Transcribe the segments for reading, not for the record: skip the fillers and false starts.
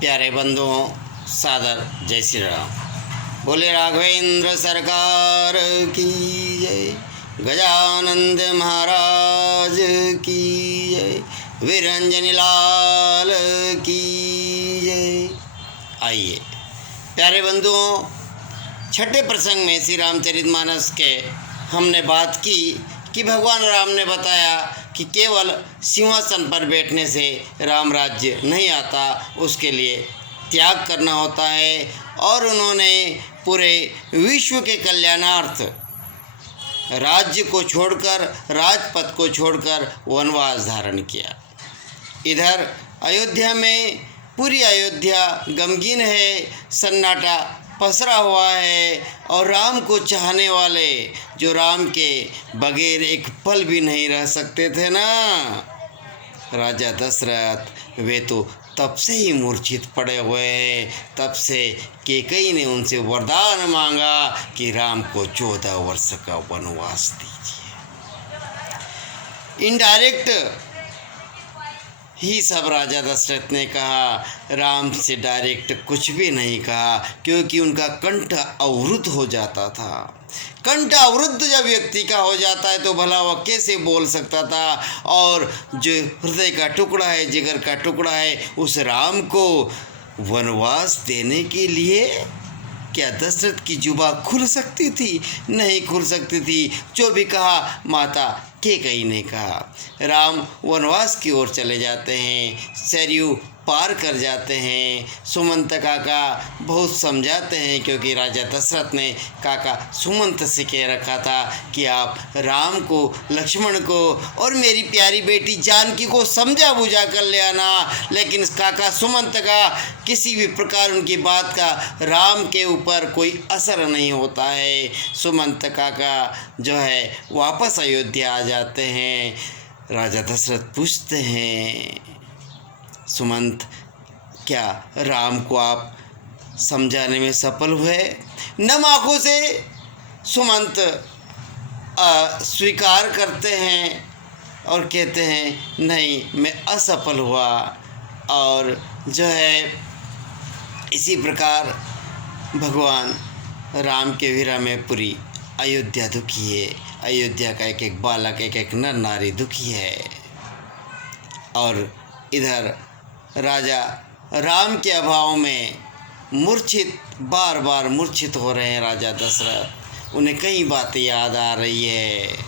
प्यारे बंधुओं, सादर जय श्री राम। बोले राघवेंद्र सरकार की जय, गजानंद महाराज की जय, वीरंजनी लाल की जय। आइए प्यारे बंधुओं, छठे प्रसंग में श्री रामचरितमानस के हमने बात की कि भगवान राम ने बताया कि केवल सिंहासन पर बैठने से राम राज्य नहीं आता, उसके लिए त्याग करना होता है। और उन्होंने पूरे विश्व के कल्याणार्थ राज्य को छोड़कर, राजपथ को छोड़कर वनवास धारण किया। इधर अयोध्या में पूरी अयोध्या गमगीन है, सन्नाटा पसरा हुआ है और राम को चाहने वाले जो राम के बगैर एक पल भी नहीं रह सकते थे ना, राजा दशरथ, वे तो तब से ही मूर्छित पड़े हुए हैं। तब से कैकेयी ने उनसे वरदान मांगा कि राम को 14 वर्ष का वनवास दीजिए। इनडायरेक्ट ही सब राजा दशरथ ने कहा, राम से डायरेक्ट कुछ भी नहीं कहा, क्योंकि उनका कंठ अवरुद्ध हो जाता था। कंठ अवरुद्ध जब व्यक्ति का हो जाता है तो भला वह कैसे बोल सकता था। और जो हृदय का टुकड़ा है, जिगर का टुकड़ा है, उस राम को वनवास देने के लिए क्या दशरथ की जुबान खुल सकती थी? नहीं खुल सकती थी। जो भी कहा माता कैकेयी ने कहा। राम वनवास की ओर चले जाते हैं, सरयू पार कर जाते हैं। सुमंत काका बहुत समझाते हैं, क्योंकि राजा दशरथ ने काका सुमंत से कह रखा था कि आप राम को, लक्ष्मण को और मेरी प्यारी बेटी जानकी को समझा बुझा कर ले आना। लेकिन काका सुमंत का किसी भी प्रकार उनकी बात का राम के ऊपर कोई असर नहीं होता है। सुमंत काका जो है वापस अयोध्या आ जाते हैं। राजा दशरथ पूछते हैं, सुमंत, क्या राम को आप समझाने में सफल हुए? नम आँखों से सुमंत स्वीकार करते हैं और कहते हैं, नहीं, मैं असफल हुआ। और जो है इसी प्रकार भगवान राम के विरह में पूरी अयोध्या दुखी है। अयोध्या का एक एक बालक, एक एक नर नारी दुखी है। और इधर राजा राम के अभाव में मूर्छित, बार बार मूर्छित हो रहे हैं राजा दशरथ। उन्हें कई बातें याद आ रही है।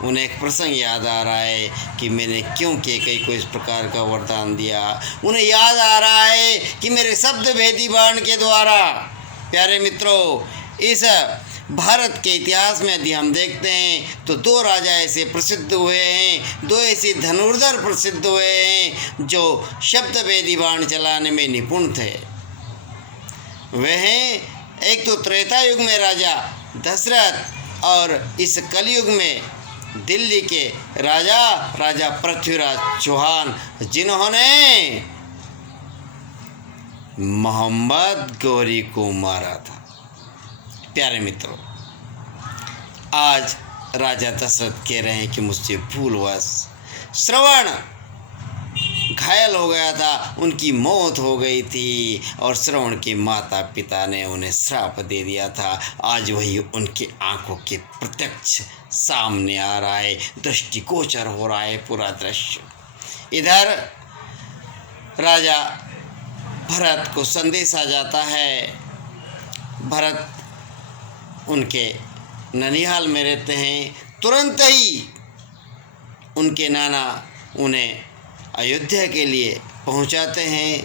उन्हें एक प्रसंग याद आ रहा है कि मैंने क्यों कैकेयी को इस प्रकार का वरदान दिया। उन्हें याद आ रहा है कि मेरे शब्द भेदी बाण के द्वारा। प्यारे मित्रों, इस भारत के इतिहास में यदि हम देखते हैं तो 2 राजा ऐसे प्रसिद्ध हुए हैं, 2 ऐसे धनुर्धर प्रसिद्ध हुए हैं जो शब्द भेदी बाण चलाने में निपुण थे। वे हैं एक तो त्रेता युग में राजा दशरथ, और इस कलयुग में दिल्ली के राजा पृथ्वीराज चौहान, जिन्होंने मोहम्मद गौरी को मारा था। प्यारे मित्रों, आज राजा दशरथ कह रहे हैं कि मुझसे भूलवश श्रवण घायल हो गया था, उनकी मौत हो गई थी, और श्रवण के माता पिता ने उन्हें श्राप दे दिया था। आज वही उनकी आंखों के प्रत्यक्ष सामने आ रहा है, दृष्टिगोचर हो रहा है पूरा दृश्य। इधर राजा भरत को संदेश आ जाता है। भरत उनके ननिहाल में रहते हैं। तुरंत ही उनके नाना उन्हें अयोध्या के लिए पहुंचाते हैं।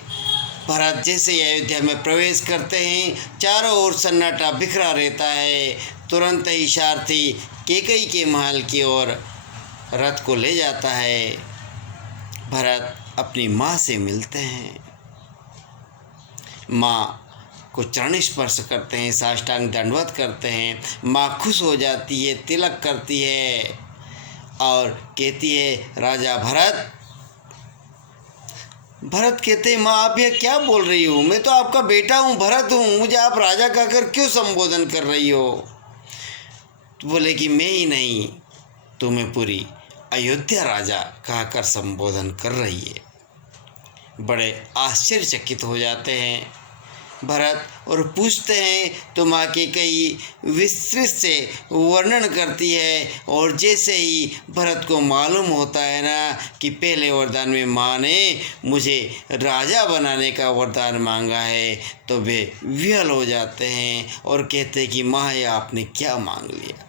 भरत जैसे ही अयोध्या में प्रवेश करते हैं, चारों ओर सन्नाटा बिखरा रहता है। तुरंत ही सारथी कैकेयी के महल की ओर रथ को ले जाता है। भरत अपनी माँ से मिलते हैं। माँ को चरण स्पर्श करते हैं, साष्टांग दंडवत करते हैं। माँ खुश हो जाती है, तिलक करती है और कहती है, राजा भरत। भरत कहते हैं, माँ आप यह क्या बोल रही हो? मैं तो आपका बेटा हूँ, भरत हूँ, मुझे आप राजा कहकर क्यों संबोधन कर रही हो? तो बोले कि मैं ही नहीं, तुम्हें पूरी अयोध्या राजा कहकर संबोधन कर रही है। बड़े आश्चर्यचकित हो जाते हैं भरत और पूछते हैं तो माँ कैकेयी विस्तृत से वर्णन करती है। और जैसे ही भरत को मालूम होता है ना कि पहले वरदान में माँ ने मुझे राजा बनाने का वरदान मांगा है, तो वे विह्वल हो जाते हैं और कहते हैं कि माँ ये आपने क्या मांग लिया।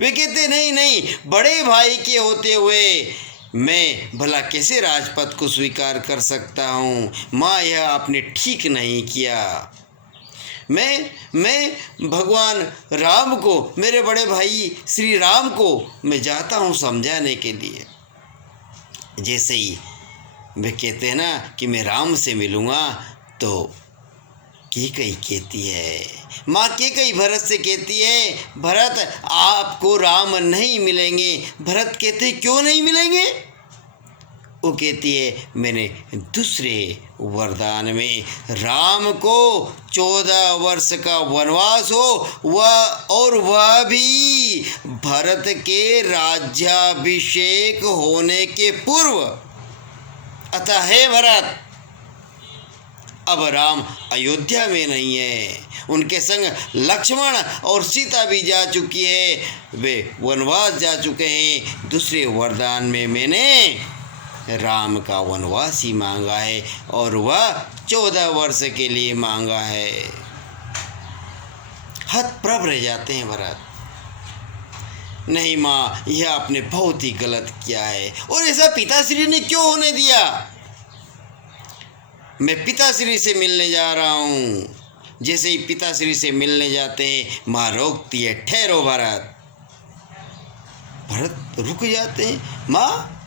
वे कहते नहीं नहीं, बड़े भाई के होते हुए मैं भला कैसे राजपद को स्वीकार कर सकता हूँ। माँ यह आपने ठीक नहीं किया। मैं भगवान राम को, मेरे बड़े भाई श्री राम को मैं जाता हूँ समझाने के लिए। जैसे ही वे कहते हैं ना कि मैं राम से मिलूँगा, तो कैकेयी कहती है, माँ कैकेयी भरत से कहती है, भरत आपको राम नहीं मिलेंगे। भरत कहते क्यों नहीं मिलेंगे? वो कहती है मैंने दूसरे वरदान में राम को 14 वर्ष का वनवास हो वह भी भरत के राज्याभिषेक होने के पूर्व। अतः हे भरत, अब राम अयोध्या में नहीं है, उनके संग लक्ष्मण और सीता भी जा चुकी है, वे वनवास जा चुके हैं। दूसरे वरदान में मैंने राम का वनवास ही मांगा है और वह 14 वर्ष के लिए मांगा है। हतप्रभ रह जाते हैं भरत। नहीं माँ, यह आपने बहुत ही गलत किया है, और ऐसा पिताश्री ने क्यों होने दिया? मैं पिताश्री से मिलने जा रहा हूँ। जैसे ही पिताश्री से मिलने जाते हैं, माँ रोकती है, ठहरो भरत। भरत रुक जाते हैं, माँ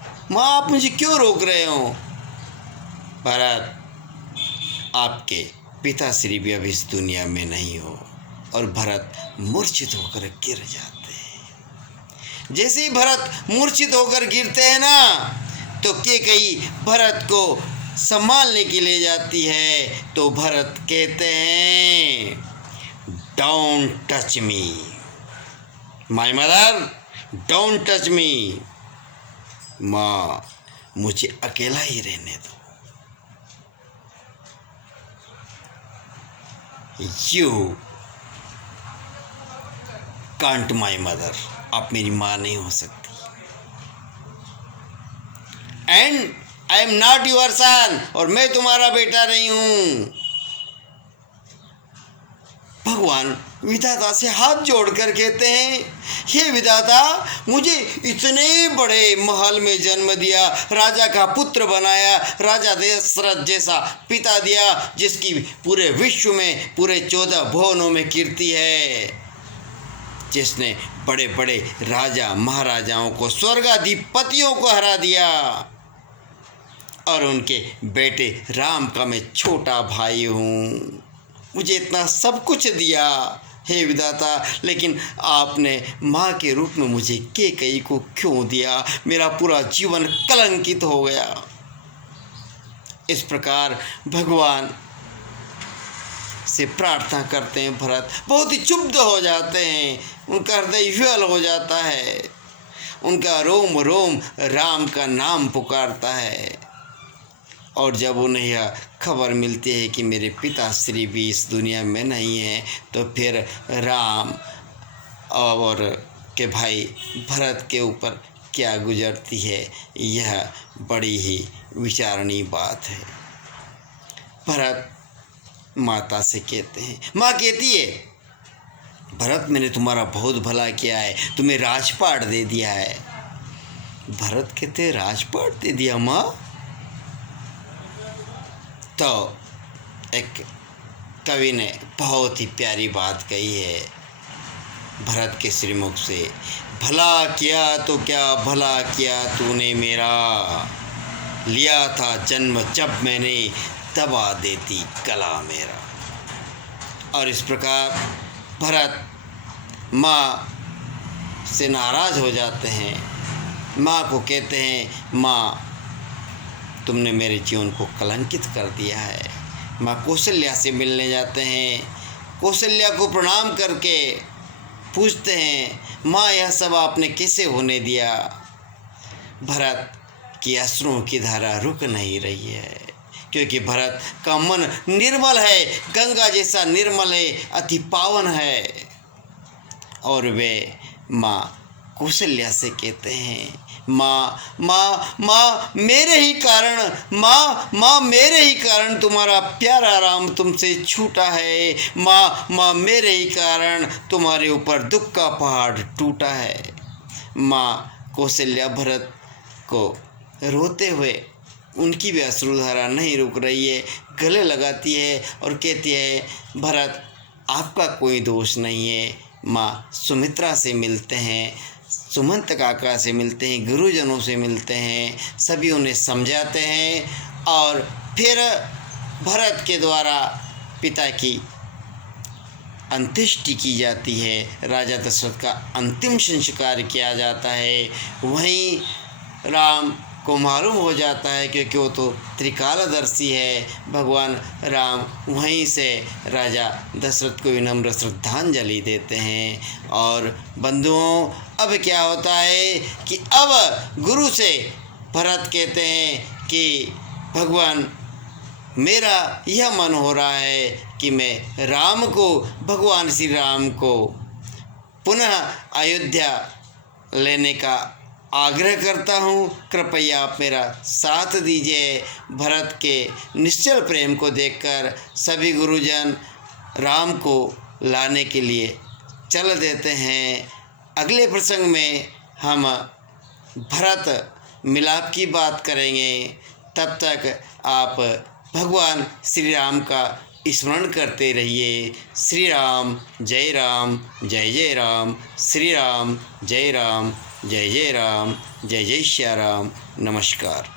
आप मुझे क्यों रोक रहे हो? भरत, आपके पिताश्री भी अब इस दुनिया में नहीं हो। और भरत मूर्छित होकर गिर जाते हैं। जैसे ही भरत मूर्छित होकर गिरते हैं ना, तो कैकेयी भरत को संभालने के लिए जाती है। तो भरत कहते हैं, don't touch me my mother, don't touch me. माँ मुझे अकेला ही रहने दो। यू कांट माई मदर, आप मेरी माँ नहीं हो सकती। And I am not your son, और मैं तुम्हारा बेटा नहीं हूं। भगवान विधाता से हाथ जोड़कर कहते हैं, हे विधाता, मुझे इतने बड़े महल में जन्म दिया, राजा का पुत्र बनाया, राजा दशरथ जैसा पिता दिया, जिसकी पूरे विश्व में, पूरे 14 भुवनों में कीर्ति है, जिसने बड़े बड़े राजा महाराजाओं को, स्वर्गाधिपतियों को हरा दिया, और उनके बेटे राम का मैं छोटा भाई हूँ। मुझे इतना सब कुछ दिया हे विधाता, लेकिन आपने माँ के रूप में मुझे कैकेयी को क्यों दिया? मेरा पूरा जीवन कलंकित हो गया। इस प्रकार भगवान से प्रार्थना करते हैं भरत। बहुत ही क्षुब्ध हो जाते हैं, उनका हृदय विह्वल हो जाता है, उनका रोम रोम राम का नाम पुकारता है। और जब उन्हें यह खबर मिलती है कि मेरे पिताश्री भी इस दुनिया में नहीं हैं, तो फिर राम और के भाई भरत के ऊपर क्या गुजरती है, यह बड़ी ही विचारणीय बात है। भरत माता से कहते हैं, माँ कहती है, भरत मैंने तुम्हारा बहुत भला किया है, तुम्हें राजपाट दे दिया है। भरत कहते राजपाट दे दिया माँ? तो एक कवि ने बहुत ही प्यारी बात कही है भरत के श्रीमुख से, भला किया तो क्या भला किया तूने मेरा, लिया था जन्म जब मैंने दबा देती गला मेरा। और इस प्रकार भरत माँ से नाराज़ हो जाते हैं। माँ को कहते हैं, माँ तुमने मेरे जीवन को कलंकित कर दिया है। माँ कौशल्या से मिलने जाते हैं। कौशल्या को प्रणाम करके पूछते हैं, माँ यह सब आपने कैसे होने दिया? भरत की अश्रुओं की धारा रुक नहीं रही है। क्योंकि भरत का मन निर्मल है, गंगा जैसा निर्मल है, अति पावन है। और वे माँ कौशल्या से कहते हैं, माँ माँ माँ मेरे ही कारण, माँ मेरे ही कारण तुम्हारा प्यारा राम तुमसे छूटा है। माँ मेरे ही कारण तुम्हारे ऊपर दुख का पहाड़ टूटा है। माँ कौशल्या भरत को रोते हुए, उनकी भी अश्रुधारा नहीं रुक रही है, गले लगाती है और कहती है, भरत आपका कोई दोष नहीं है। माँ सुमित्रा से मिलते हैं, सुमंत काका से मिलते हैं, गुरुजनों से मिलते हैं, सभी उन्हें समझाते हैं और फिर भरत के द्वारा पिता की अंत्येष्टि की जाती है। राजा दशरथ का अंतिम संस्कार किया जाता है। वहीं राम को मालूम हो जाता है, क्योंकि वो तो त्रिकालदर्शी है, भगवान राम वहीं से राजा दशरथ को विनम्र श्रद्धांजलि देते हैं। और बंधुओं, अब क्या होता है कि अब गुरु से भरत कहते हैं कि भगवान मेरा यह मन हो रहा है कि मैं राम को, भगवान श्री राम को पुनः अयोध्या लेने का आग्रह करता हूँ, कृपया आप मेरा साथ दीजिए। भरत के निश्चल प्रेम को देखकर सभी गुरुजन राम को लाने के लिए चल देते हैं। अगले प्रसंग में हम भरत मिलाप की बात करेंगे। तब तक आप भगवान श्री राम का स्मरण करते रहिए। श्री राम जय राम, जय जय राम, श्री राम जय राम, जय जय राम, जय जय श्री राम। नमस्कार।